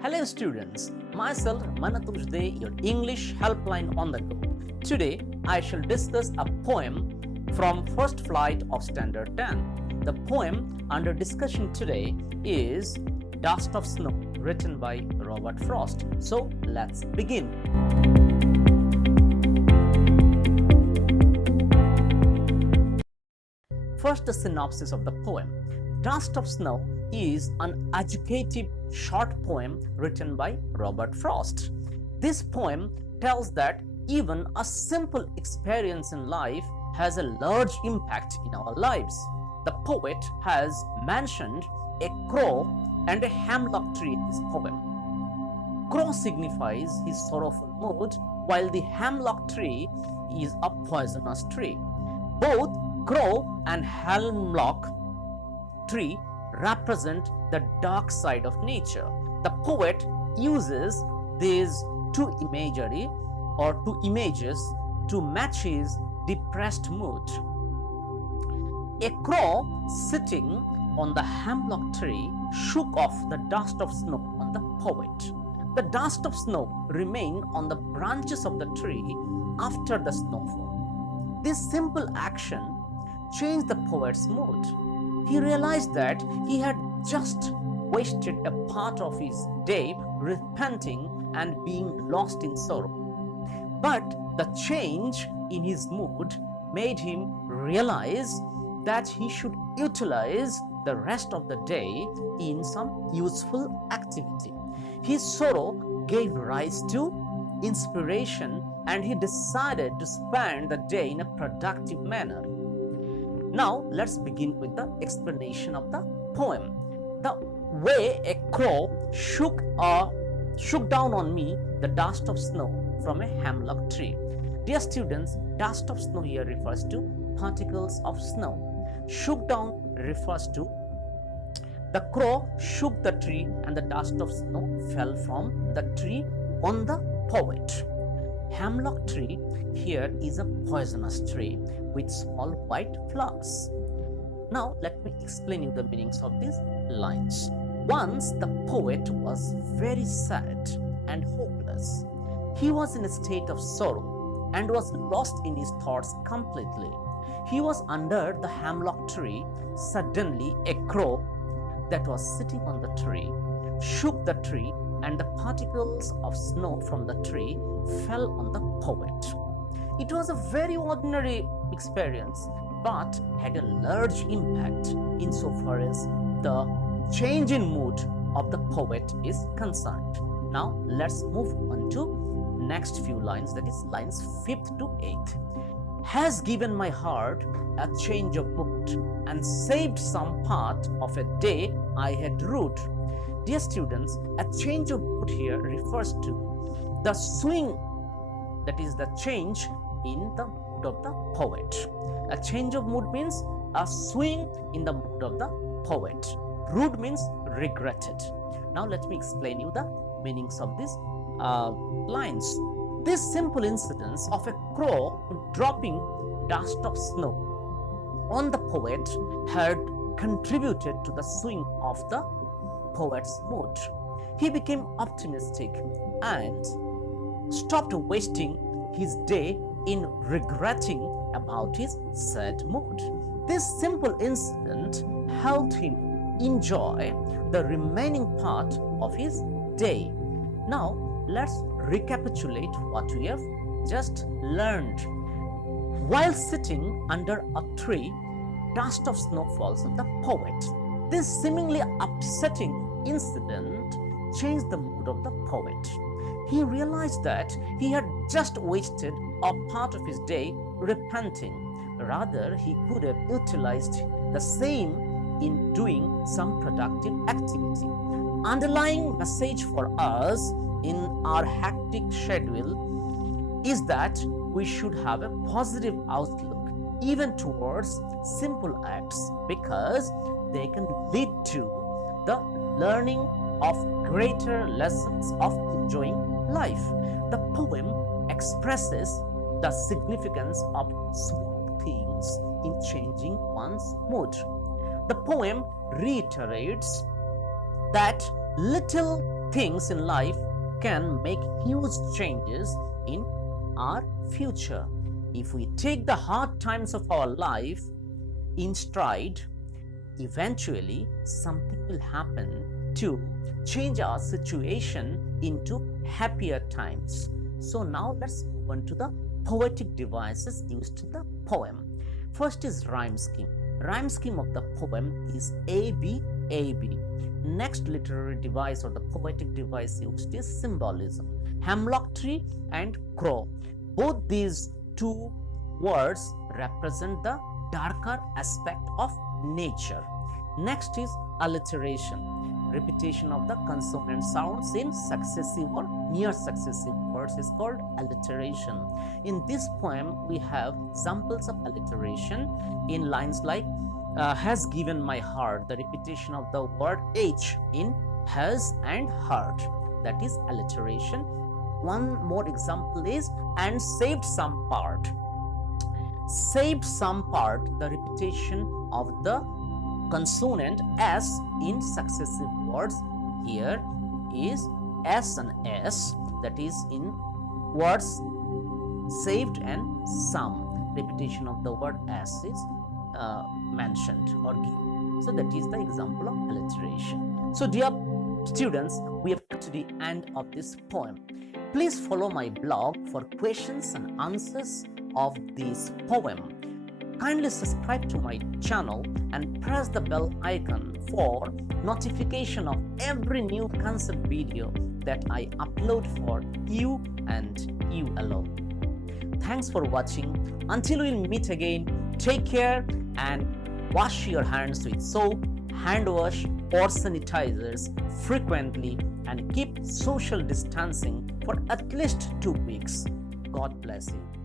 Hello students, myself Manatuj Day, your English helpline on the go. Today I shall discuss a poem from First Flight of Standard 10. The poem under discussion today is Dust of Snow, written by Robert Frost. So let's begin. First, the synopsis of the poem. Dust of Snow is an educative short poem written by Robert Frost. This poem tells that even a simple experience in life has a large impact in our lives. The poet has mentioned a crow and a hemlock tree in this poem. Crow signifies his sorrowful mood, while the hemlock tree is a poisonous tree. Both crow and hemlock tree represent the dark side of nature. The poet uses these two images to match his depressed mood. A crow sitting on the hemlock tree shook off the dust of snow on the poet. The dust of snow remained on the branches of the tree after the snowfall. This simple action changed the poet's mood. He realized that he had just wasted a part of his day repenting and being lost in sorrow. But the change in his mood made him realize that he should utilize the rest of the day in some useful activity. His sorrow gave rise to inspiration, and he decided to spend the day in a productive manner. Now let's begin with the explanation of the poem. The way a crow shook down on me the dust of snow from a hemlock tree. Dear students, dust of snow here refers to particles of snow. Shook down refers to the crow shook the tree and the dust of snow fell from the tree on the poet. Hemlock tree here is a poisonous tree with small white flowers. Now let me explain you the meanings of these lines. Once the poet was very sad and hopeless. He was in a state of sorrow and was lost in his thoughts completely. He was under the hemlock tree. Suddenly a crow that was sitting on the tree shook the tree, and the particles of snow from the tree fell on the poet. It was a very ordinary experience, but had a large impact insofar as the change in mood of the poet is concerned. Now let's move on to next few lines, that is lines 5th to 8th. Has given my heart a change of mood and saved some part of a day I had rued. Dear students, a change of mood here refers to the swing, that is the change in the mood of the poet. A change of mood means a swing in the mood of the poet. Rued means regretted. Now let me explain you the meanings of these lines. This simple incidence of a crow dropping dust of snow on the poet had contributed to the swing of the poet's mood. He became optimistic and stopped wasting his day in regretting about his sad mood. This simple incident helped him enjoy the remaining part of his day. Now let's recapitulate what we have just learned. While sitting under a tree, dust of snow falls on the poet. This seemingly upsetting incident changed the mood of the poet. He realized that he had just wasted a part of his day repenting. Rather, he could have utilized the same in doing some productive activity. Underlying message for us in our hectic schedule is that we should have a positive outlook even towards simple acts, because they can lead to the learning of greater lessons of enjoying life. The poem expresses the significance of small things in changing one's mood. The poem reiterates that little things in life can make huge changes in our future. If we take the hard times of our life in stride, eventually something will happen to change our situation into happier times. So now let's move on to the poetic devices used in the poem. First is rhyme scheme. Rhyme scheme of the poem is AB, AB. Next literary device or the poetic device used is symbolism. Hemlock tree and crow. Both these two words represent the darker aspect of nature. Next is alliteration. Repetition of the consonant sounds in successive or near successive words is called alliteration. In this poem, we have examples of alliteration in lines like has given my heart, the repetition of the word H in has and heart, that is alliteration. One more example is and saved some part. Saved some part, the repetition of the consonant S in successive words. Here is S and S, that is in words saved and some. Repetition of the word S is mentioned or given. So that is the example of alliteration. So dear students, we have come to the end of this poem. Please follow my blog for questions and answers of this poem. Kindly subscribe to my channel and press the bell icon for notification of every new concept video that I upload for you and you alone. Thanks for watching. Until we'll meet again, take care and wash your hands with soap, hand wash or sanitizers frequently and keep social distancing for at least 2 weeks. God bless you.